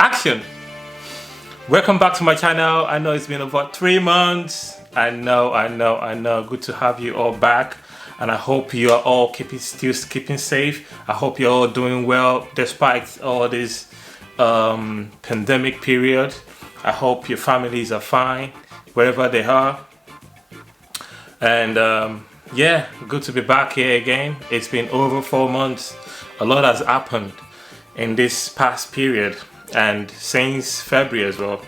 Action! Welcome back to my channel. I know it's been about 3 months. I know. Good to have you all back. And I hope you are all still keeping safe. I hope you're all doing well despite all this pandemic period. I hope your families are fine wherever they are. And yeah, good to be back here again. It's been over 4 months. A lot has happened in this past period, and since February as well,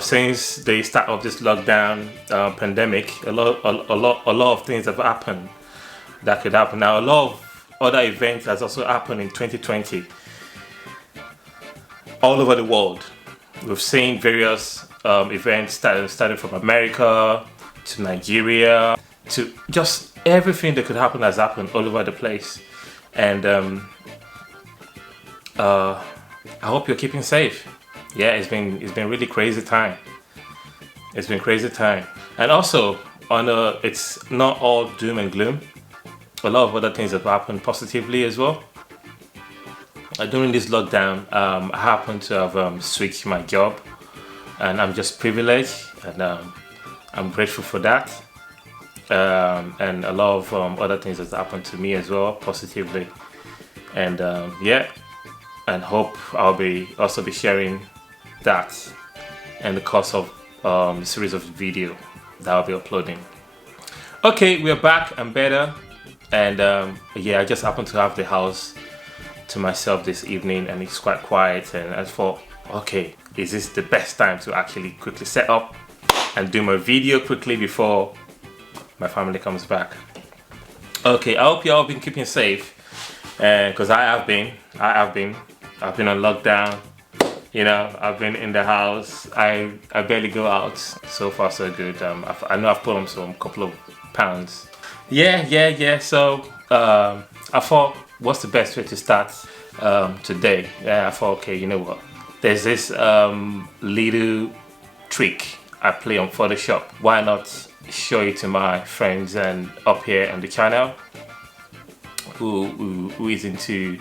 since the start of this lockdown pandemic, a lot of things have happened that could happen. Now, a lot of other events has also happened in 2020 all over the world. We've seen various events starting from America to Nigeria to just everything that could happen has happened all over the place. And I hope you're keeping safe. Yeah, it's been really crazy time. It's been crazy time, and also it's not all doom and gloom. A lot of other things have happened positively as well. During this lockdown, I happened to have switched my job, and I'm just privileged, and I'm grateful for that. And a lot of other things has happened to me as well positively, and yeah, and hope I'll also be sharing that in the course of the series of video that I'll be uploading. Okay, we're back and better, and yeah, I just happened to have the house to myself this evening, and it's quite quiet, and I thought, okay, is this the best time to actually quickly set up and do my video quickly before my family comes back? Okay, I hope you all been keeping safe, because I have been on lockdown. You know, I've been in the house. I barely go out. So far, so good. I know I've put on some couple of pounds. Yeah. So I thought, what's the best way to start today? Yeah, I thought, okay, you know what? There's this little trick I play on Photoshop. Why not show it to my friends and up here on the channel who is into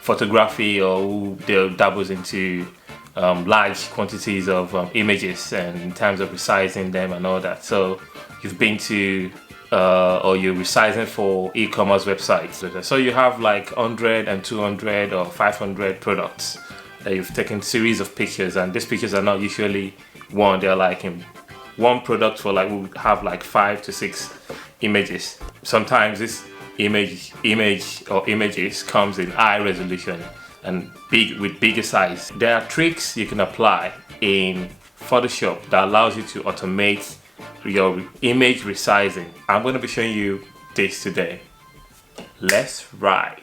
photography, or who dabbles into large quantities of images, and in terms of resizing them and all that. So you've been to or you're resizing for e-commerce websites, so you have like 100 and 200 or 500 products that you've taken series of pictures, and these pictures are not usually one, they're like in one product for like, we'll have like 5 to 6 images. Sometimes this image or images comes in high resolution and with bigger size. There are tricks you can apply in Photoshop that allows you to automate your image resizing. I'm going to be showing you this today. Let's ride.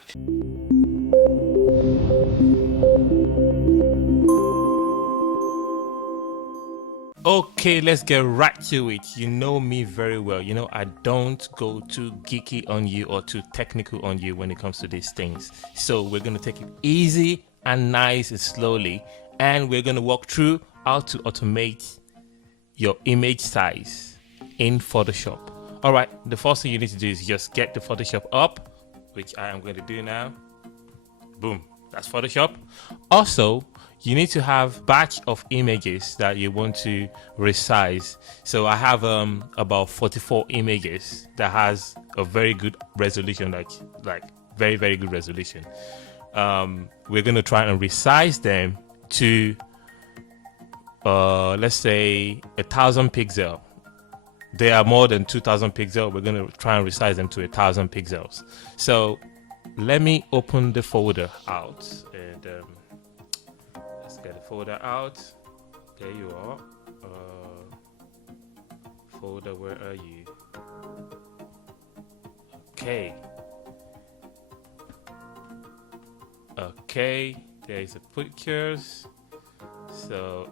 Okay, let's get right to it. You know me very well. You know I don't go too geeky on you or too technical on you when it comes to these things. So we're going to take it easy and nice and slowly, and we're going to walk through how to automate your image size in Photoshop. All right, the first thing you need to do is just get the Photoshop up, which I am going to do now. Boom, that's Photoshop. Also, you need to have batch of images that you want to resize. So I have about 44 images that has a very good resolution, like very good resolution. We're going to try and resize them to let's say 1,000 pixels. They are more than 2,000 pixels. We're going to try and resize them to 1,000 pixels. So let me open the folder out, and let's get the folder out. There you are. Folder, where are you? Okay, there is a pictures. So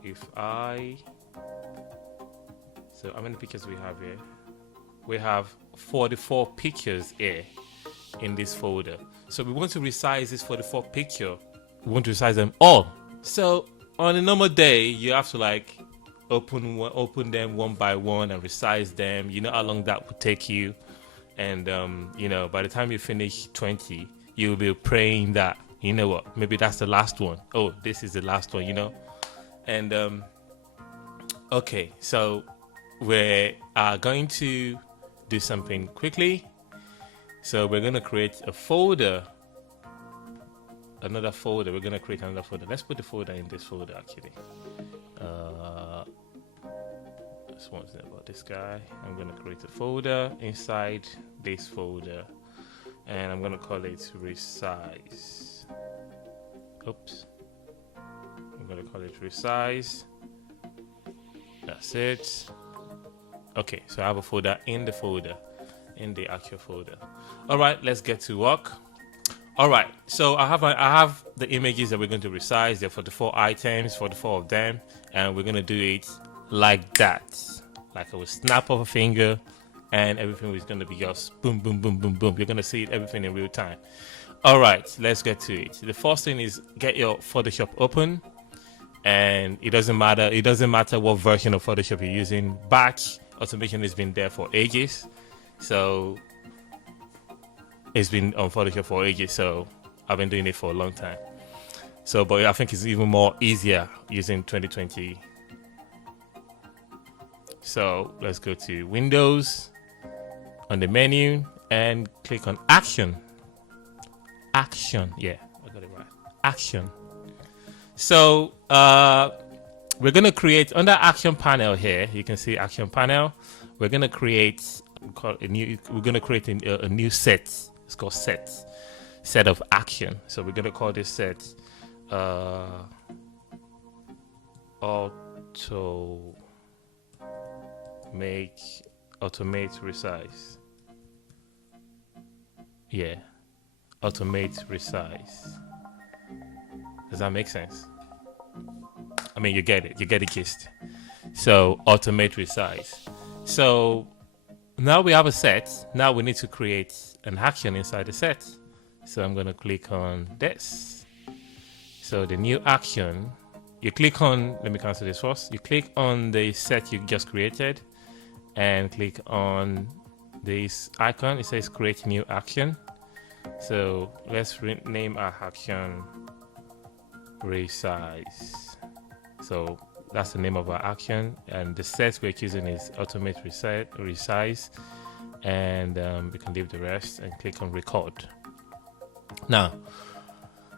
how many pictures we have here? We have 44 pictures here in this folder. So we want to resize this 44 picture. We want to resize them all. So on a normal day, you have to like open them one by one and resize them. You know how long that would take you, and you know, by the time you finish 20, you'll be praying that You know what? Maybe that's the last one. Oh, this is the last one, you know? And, okay, so we are going to do something quickly. So we're going to create a folder, another folder. We're going to create another folder. Let's put the folder in this folder, actually. Just one thing about this guy. I'm going to create a folder inside this folder, and I'm going to call it Resize. Oops. I'm going to call it Resize. That's it. Okay, so I have a folder in the folder, in the actual folder. All right, let's get to work. All right, so I have the images that we're going to resize. They're for the 4 items, for the 4 of them, and we're going to do it like that. Like I will snap of a finger, and everything is going to be just boom, boom, boom, boom, boom. You're going to see everything in real time. All right, let's get to it. The first thing is get your Photoshop open, and it doesn't matter what version of Photoshop you're using. Batch automation has been there for ages, so it's been on Photoshop for ages, so I've been doing it for a long time. So, but I think it's even more easier using 2020. So let's go to Windows on the menu and click on Action. Action, yeah, I got it right. Action. So we're gonna create under Action panel here. You can see Action panel. We're gonna create a new set. It's called set of action. So we're gonna call this set automate resize. Yeah, automate resize. Does that make sense? I mean, you get it. You get the gist. So automate resize. So now we have a set. Now we need to create an action inside the set. So I'm going to click on this. So the new action, you click on, let me cancel this first. You click on the set you just created and click on this icon. It says create new action. So let's rename our action Resize. So that's the name of our action, and the set we're choosing is automate resize, and we can leave the rest and click on record. Now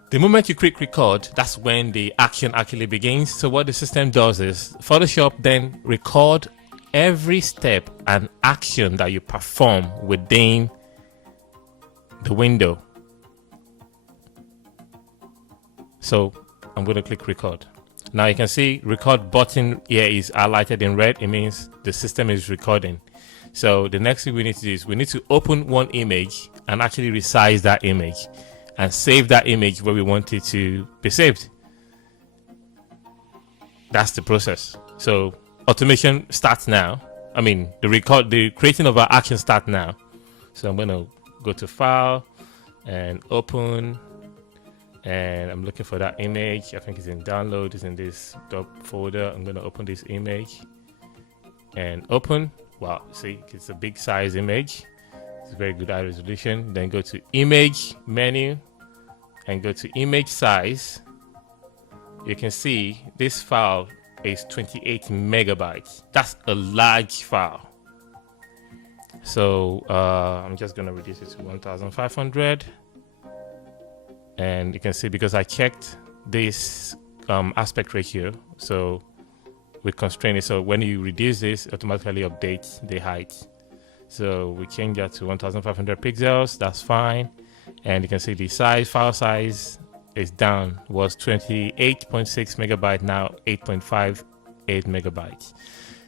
the moment you click record, that's when the action actually begins. So what the system does is Photoshop then record every step and action that you perform within the window. So I'm going to click record. Now you can see record button here is highlighted in red. It means the system is recording. So the next thing we need to do is we need to open one image and actually resize that image and save that image where we want it to be saved. That's the process. So automation starts now. I mean, the creating of our action starts now. So I'm going to go to File and Open. And I'm looking for that image. I think it's in download. It's in this top folder. I'm going to open this image and open. Wow, see, it's a big size image. It's very good high resolution. Then go to image menu and go to image size. You can see this file is 28 megabytes. That's a large file. So I'm just going to reduce it to 1500. And you can see, because I checked this aspect ratio, so we constrain it. So when you reduce this, automatically updates the height. So we change that to 1500 pixels. That's fine. And you can see the file size is down. Was 28.6 megabyte, now 8.58 megabytes.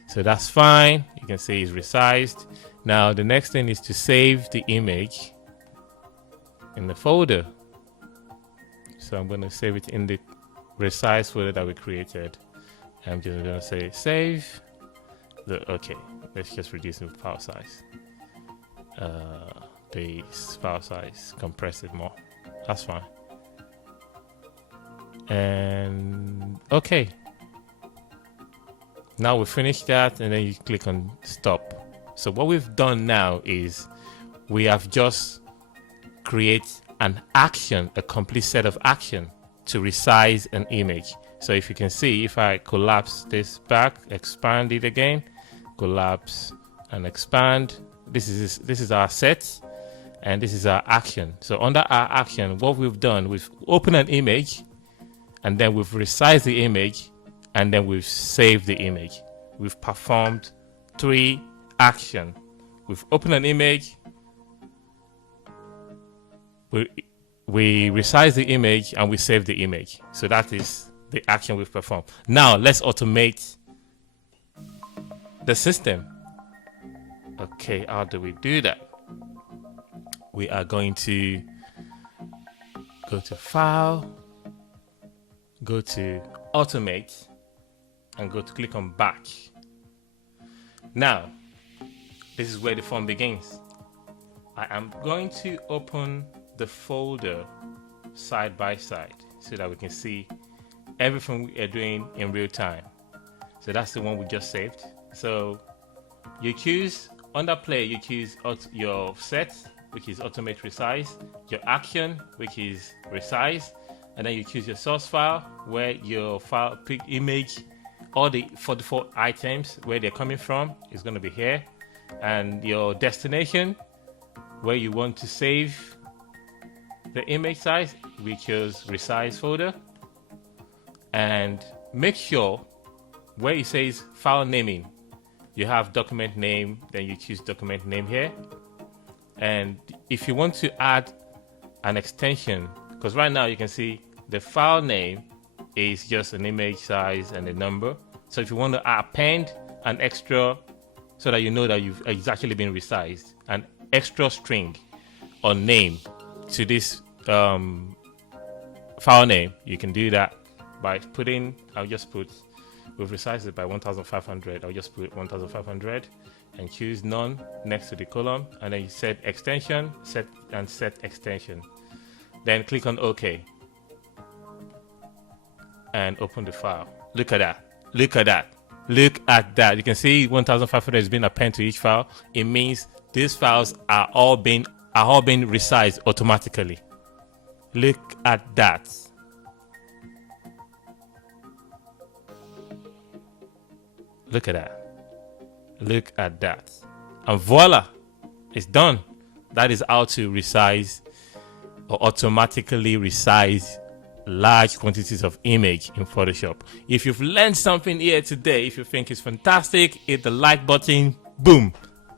So that's fine. You can see it's resized. Now the next thing is to save the image in the folder. So I'm going to save it in the resize folder that we created. I'm just going to say save. Okay, let's just reduce the file size. The file size, compress it more. That's fine. And okay. Now we finish that, and then you click on stop. So what we've done now is we have just create an action, a complete set of action to resize an image. So if you can see, if I collapse this back, expand it again, collapse and expand, this is our set, and this is our action. So under our action, what we've done, we've opened an image, and then we've resized the image, and then we've saved the image. We've performed 3 action. We've opened an image, we resize the image, and we save the image. So that is the action we've performed. Now let's automate the system. Okay, how do we do that? We are going to go to File, go to Automate, and go to click on Batch. Now, this is where the fun begins. I am going to open the folder side by side so that we can see everything we are doing in real time. So that's the one we just saved. So you choose, under play, you choose your set, which is automate resize, your action, which is resize, and then you choose your source file, where your file pick image, all the 44 items, where they're coming from is going to be here, and your destination, where you want to save the image size, we chose resize folder, and make sure where it says file naming, you have document name, then you choose document name here. And if you want to add an extension, because right now you can see the file name is just an image size and a number. So if you want to append an extra, so that you know that it's actually been resized, an extra string or name to this file name, you can do that by putting, I'll just put, we've resized it by 1500, I'll just put 1500 and choose none next to the column, and then you set extension, set extension, then click on OK and open the file. Look at that, look at that, look at that. You can see 1500 has been appended to each file. It means these files are all being resized automatically. Look at that. Look at that. Look at that. And voila, it's done. That is how to resize or automatically resize large quantities of image in Photoshop. If you've learned something here today, if you think it's fantastic, hit the like button, boom.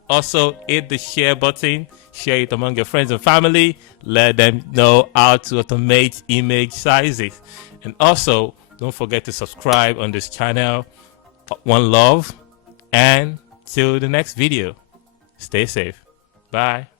Also, hit the share button, share it among your friends and family, let them know how to automate image sizes. And also, don't forget to subscribe on this channel. One love, and till the next video, stay safe. Bye.